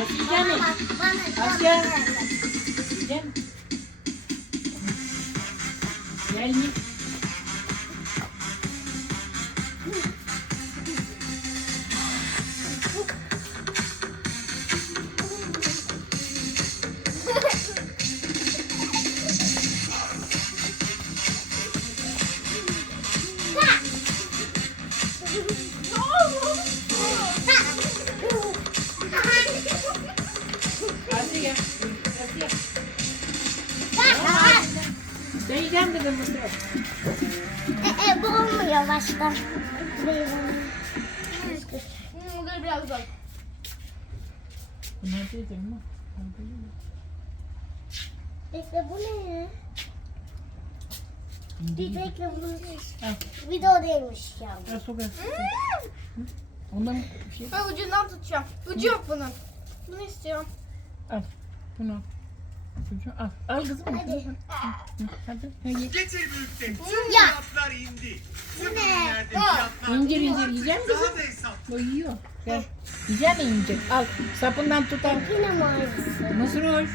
Асиями. Ася. Идем. Реальник. Yeah. Yiyeceğim dedim mısır. E, e, bu olmuyor başka. Bunları biraz daha. Bunlar diyeceğim mi? Bekle bu ne ya? Bir bekle bunu. Al. Video değilmiş ya. Al sok al. Ondan bir şey Ben ucundan tutacağım. Ucu yok bunun. Bunu istiyorum. al. Bunu al. Çocuğum al. Al kızım. Hadi. Hadi. Hadi. Getir büyükte. Tüm Ya. fiyatlar indi. Tüm ne? ürünlerde fiyatlar İncir incir yiyecek misin? daha da hesaplı. O yiyor. Gel. Yiyecek mi incir? Al. Sapından tutar. Yine mi aynısı? Mısır hoş.